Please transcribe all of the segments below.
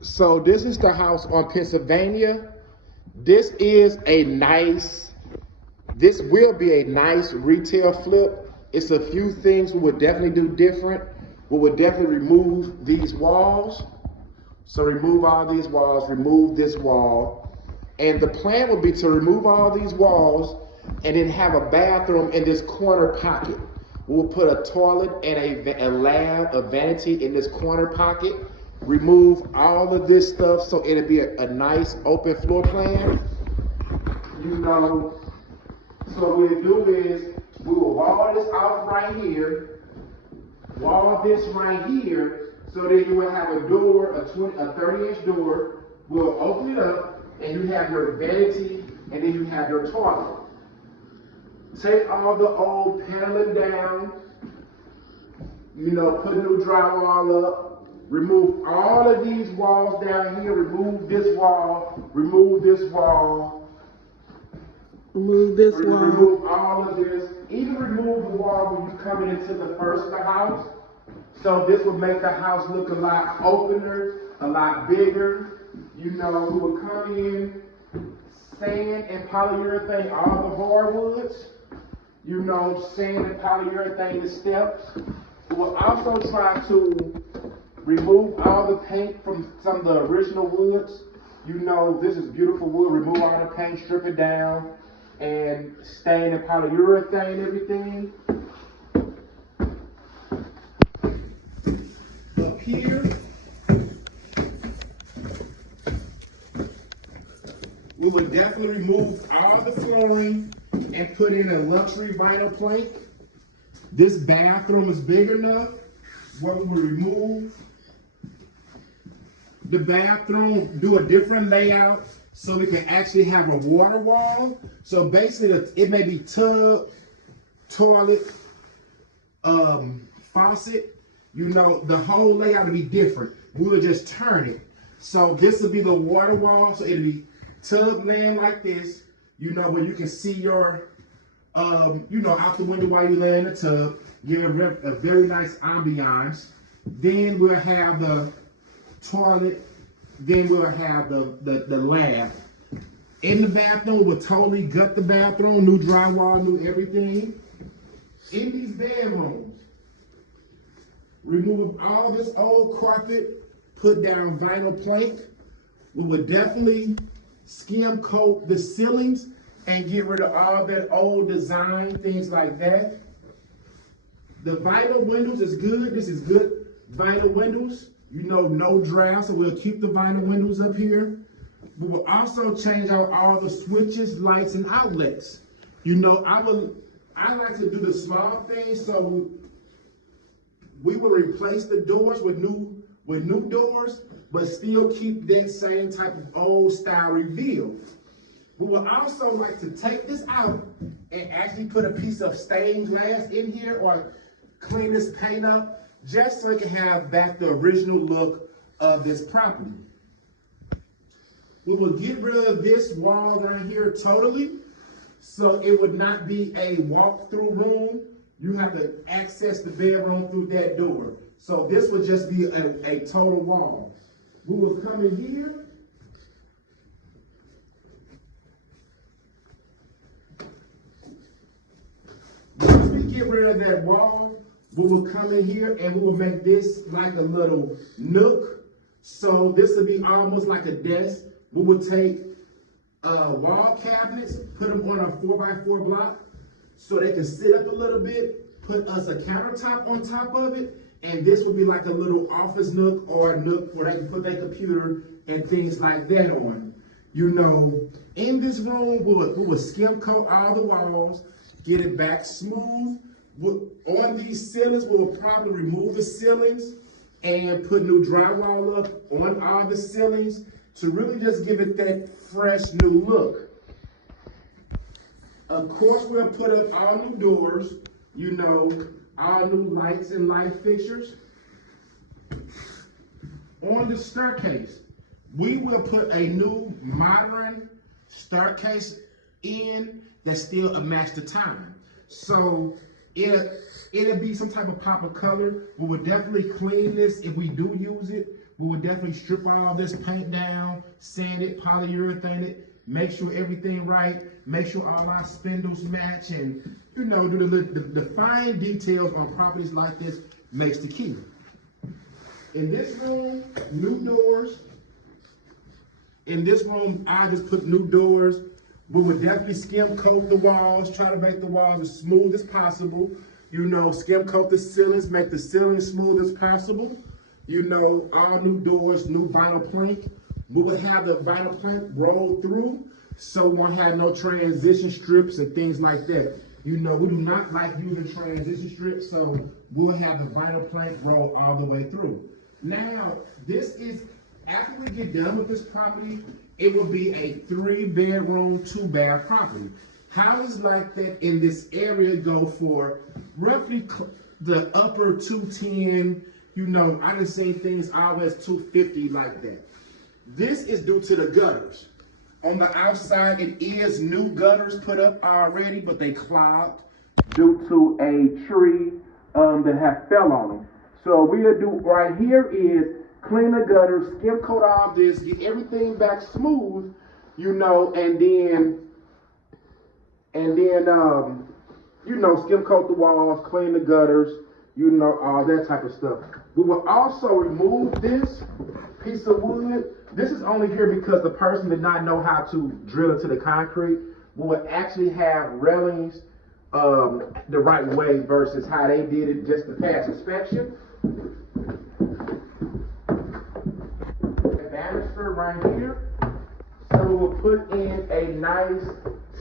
So this is the house on Pennsylvania. This is a nice, this will be a nice retail flip. It's a few things we would definitely do different. We would definitely remove these walls. So remove all these walls, remove this wall. And the plan would be to remove all these walls and then have a bathroom in this corner pocket. We'll put a toilet and a lab, a vanity in this corner pocket. Remove all of this stuff so it'll be a nice open floor plan. You know, so what we'll do is we will wall this off right here, wall this right here, so that you will have a door, a 30-inch door. We'll open it up, and you have your vanity, and then you have your toilet. Take all the old paneling down, put new drywall up, remove all of these walls down here, remove this wall, remove this wall, remove this wall. Remove all of this. Even remove the wall when you're coming into the first of the house. So this will make the house look a lot opener, a lot bigger. We will come in, sand and polyurethane all the hardwoods. Sand and polyurethane the steps. We'll also try to remove all the paint from some of the original woods. This is beautiful wood. Remove all the paint, strip it down, and stain and polyurethane everything. Up here, we will definitely remove all the flooring and put in a luxury vinyl plank. This bathroom is big enough where we will remove the bathroom, do a different layout so we can actually have a water wall. So basically it may be tub, toilet, faucet, the whole layout will be different. We will just turn it. So this will be the water wall. So it'll be tub laying like this, where you can see your, out the window while you lay in the tub. Give a very nice ambiance. Then we'll have the toilet. Then we'll have the lab. In the bathroom, we'll totally gut the bathroom, new drywall, new everything. In these bedrooms, remove all this old carpet, put down vinyl plank. We would definitely skim coat the ceilings and get rid of all that old design, things like that. The vinyl windows is good. This is good vinyl windows. No drafts, so we'll keep the vinyl windows up here. We will also change out all the switches, lights, and outlets. I like to do the small things, so we will replace the doors with new doors, but still keep that same type of old style reveal. We will also like to take this out and actually put a piece of stained glass in here or clean this paint up just so it can have back the original look of this property. We will get rid of this wall right here totally, so it would not be a walk-through room. You have to access the bedroom through that door. So this would just be a total wall. We will come in here. Once we get rid of that wall, we will come in here and we will make this like a little nook. So this will be almost like a desk. We will take wall cabinets, put them on a 4x4 block so they can sit up a little bit, put us a countertop on top of it, and this will be like a little office nook or a nook where they can put their computer and things like that on. In this room, we will skim coat all the walls, get it back smooth. On these ceilings, we will probably remove the ceilings and put new drywall up on all the ceilings to really just give it that fresh new look. Of course, we'll put up all new doors, all new lights and light fixtures. On the staircase, we will put a new modern staircase in that still match the time. So it'll be some type of pop of color. We will definitely clean this if we do use it. We would definitely strip all this paint down, sand it, polyurethane it, make sure everything right, make sure all our spindles match, and you know, do the fine details on properties like this makes the key. In this room, new doors. In this room, I just put new doors. We would definitely skim coat the walls, try to make the walls as smooth as possible. You know, skim coat the ceilings, make the ceilings smooth as possible. You know, all new doors, new vinyl plank. We would have the vinyl plank rolled through, so we won't have no transition strips and things like that. You know, we do not like using transition strips, so we'll have the vinyl plank roll all the way through. Now, this is, after we get done with this property, it will be a 3-bedroom, 2-bath property. Houses like that in this area go for roughly the upper 210. You know, I done seen things always 250 like that. This is due to the gutters. On the outside, it is new gutters put up already, but they clogged due to a tree that have fell on them. So what we'll do right here is clean the gutters, skim coat all this, get everything back smooth, you know, and then you know, skim coat the walls, clean the gutters, you know, all that type of stuff. We will also remove this piece of wood. This is only here because the person did not know how to drill into the concrete. We will actually have railings the right way versus how they did it just to pass inspection. A banister right here. So we'll put in a nice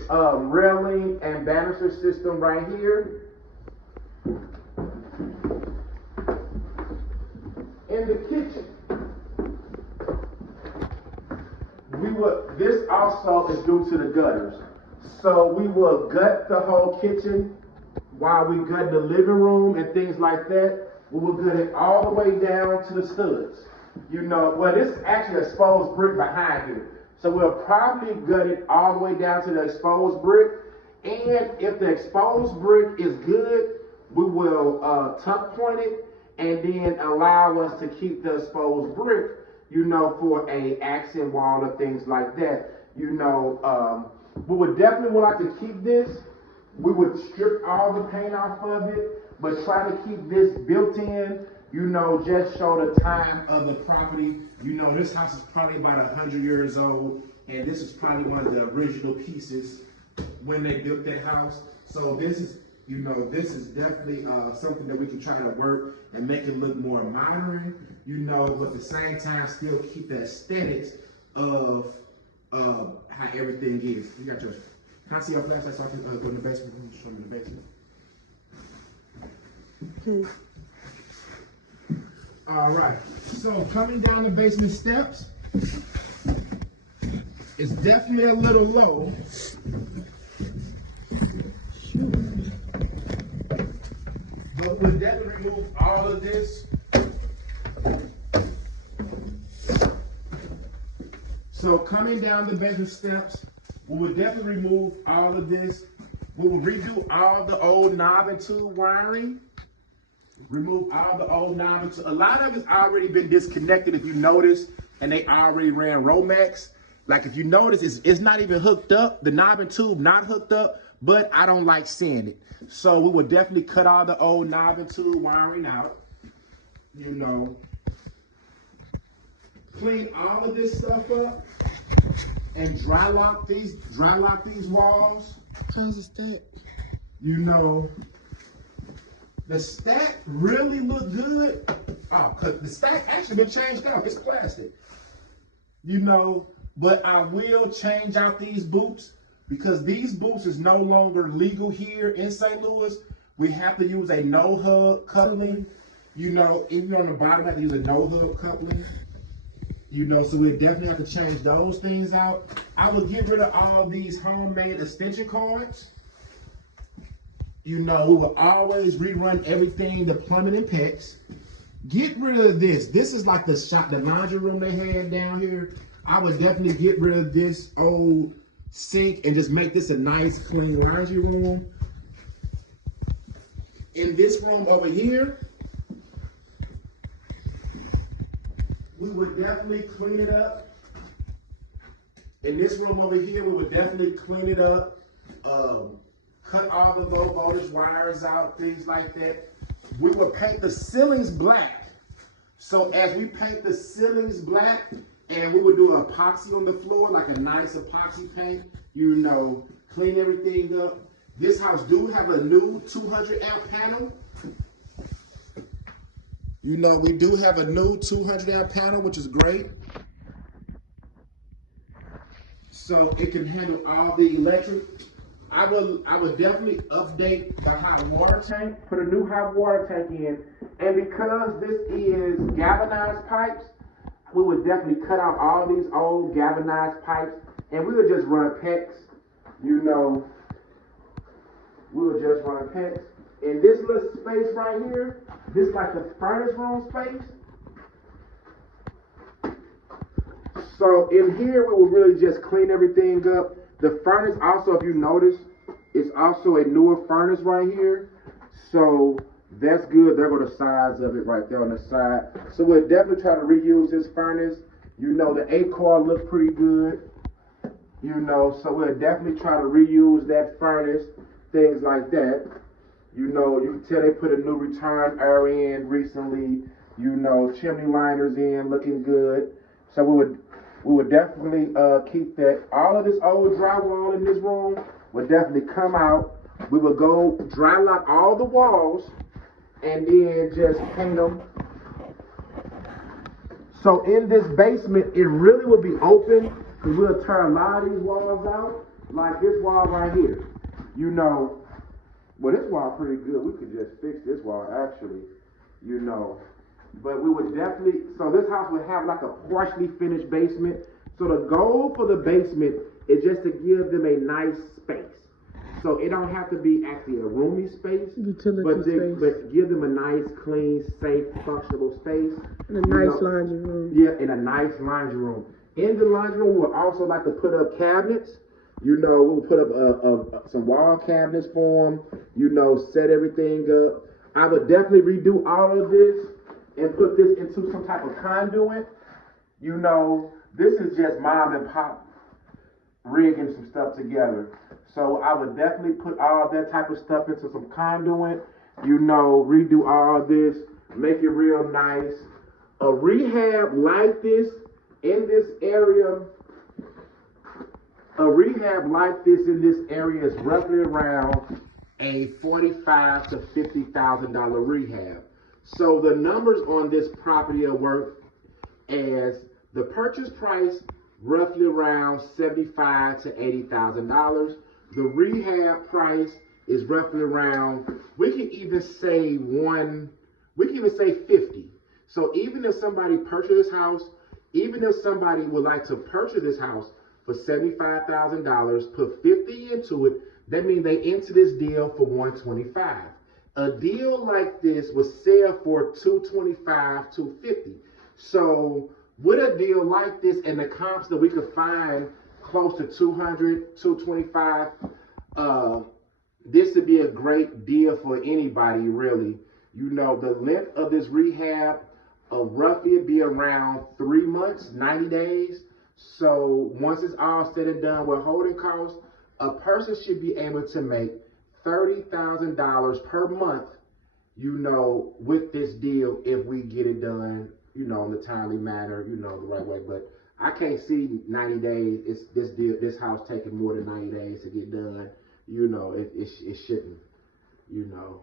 railing and banister system right here. In the kitchen, this also is due to the gutters. So we will gut the whole kitchen while we gut the living room and things like that. We will gut it all the way down to the studs. You know, well, this is actually exposed brick behind here. So we'll probably gut it all the way down to the exposed brick. And if the exposed brick is good, we will tuck point it and then allow us to keep the exposed brick, you know, for a accent wall or things like that. You know, we would definitely like to keep this. We would strip all the paint off of it, but try to keep this built in, you know, just show the time of the property. You know, this house is probably about 100 years old, and this is probably one of the original pieces when they built that house. So this is, you know, this is definitely something that we can try to work and make it look more modern, you know, but at the same time still keep the aesthetics of how everything is. You got yours. Can I see your flashlight so I can go in the basement? Show me the basement. Okay. All right. So coming down the basement steps, it's definitely a little low. But we'll definitely remove all of this. So coming down the basement steps, we will definitely remove all of this. We will redo all the old knob and tube wiring. Remove all the old knob and tube. A lot of it's already been disconnected if you notice, and they already ran Romex. Like if you notice, it's not even hooked up. The knob and tube not hooked up, but I don't like seeing it. So we would definitely cut all the old knob and tube wiring out. You know, clean all of this stuff up and dry lock these walls. How's the stack? You know, the stack really look good. Oh, cause the stack actually been changed out. It's plastic. You know, but I will change out these boots because these boots is no longer legal here in St. Louis. We have to use a no-hub coupling. You know, even on the bottom, I have to use a no-hub coupling. You know, so we definitely have to change those things out. I will get rid of all these homemade extension cords. You know, we will always rerun everything, the plumbing and pets. Get rid of this. This is like the laundry room they had down here. I would definitely get rid of this old sink and just make this a nice clean laundry room. In this room over here, we would definitely clean it up. In this room over here, we would definitely clean it up, cut all the low voltage wires out, things like that. We would paint the ceilings black. So as we paint the ceilings black, and we would do epoxy on the floor, like a nice epoxy paint, you know, clean everything up. This house do have a new 200 amp panel. You know, we do have a new 200 amp panel, which is great. So it can handle all the electric. I would definitely update the hot water tank, put a new hot water tank in. And because this is galvanized pipes, we would definitely cut out all these old galvanized pipes and we would just run PEX, you know, we would just run PEX. In this little space right here, this is like the furnace room space. So in here, we will really just clean everything up. The furnace also, if you notice, it's also a newer furnace right here. So that's good. There go the sides of it right there on the side. So we'll definitely try to reuse this furnace. You know, the A-car look pretty good. You know, so we'll definitely try to reuse that furnace, things like that. You know, you can tell they put a new return air in recently. You know, chimney liners in, looking good. So we would definitely keep that. All of this old drywall in this room would definitely come out. We would go dry lock all the walls and then just paint them. So in this basement, it really will be open because we'll turn a lot of these walls out, like this wall right here. You know, well, this wall pretty good. We could just fix this wall actually, you know. But we would definitely, so this house would have like a partially finished basement. So the goal for the basement is just to give them a nice space. So it don't have to be actually a roomy space, but give them a nice, clean, safe, functional space. And a nice laundry room. Yeah, in a nice laundry room. In the laundry room, we would also like to put up cabinets. You know, we'll put up some wall cabinets for them. You know, set everything up. I would definitely redo all of this and put this into some type of conduit. You know, this is just mom and pop rigging some stuff together. So I would definitely put all that type of stuff into some conduit, you know, redo all this, make it real nice. A rehab like this in this area, is roughly around a $45,000 to $50,000 rehab. So the numbers on this property are worth as the purchase price roughly around $75,000 to $80,000. The rehab price is roughly around, we can even say 50. So even if somebody purchased this house, even if somebody would like to purchase this house for $75,000, put 50 into it, that means they enter this deal for $125. A deal like this would sell for $225, $250. So with a deal like this and the comps that we could find close to $200, $225, this would be a great deal for anybody, really. You know, the length of this rehab roughly be around 3 months, 90 days. So once it's all said and done with holding costs, a person should be able to make $30,000 per month, you know, with this deal if we get it done, you know, in the timely manner, you know, the right way. But I can't see 90 days. This house taking more than 90 days to get done. You know, it shouldn't, you know.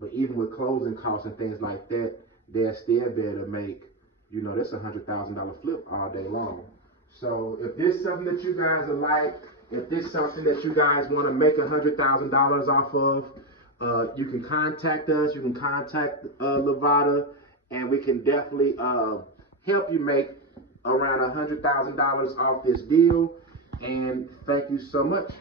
But even with closing costs and things like that, they're still there to make, you know, that's $100,000 flip all day long. So if this is something that you guys are like, if this is something that you guys want to make $100,000 off of, you can contact us. You can contact Levada, and we can definitely help you make around $100,000 off this deal. And thank you so much.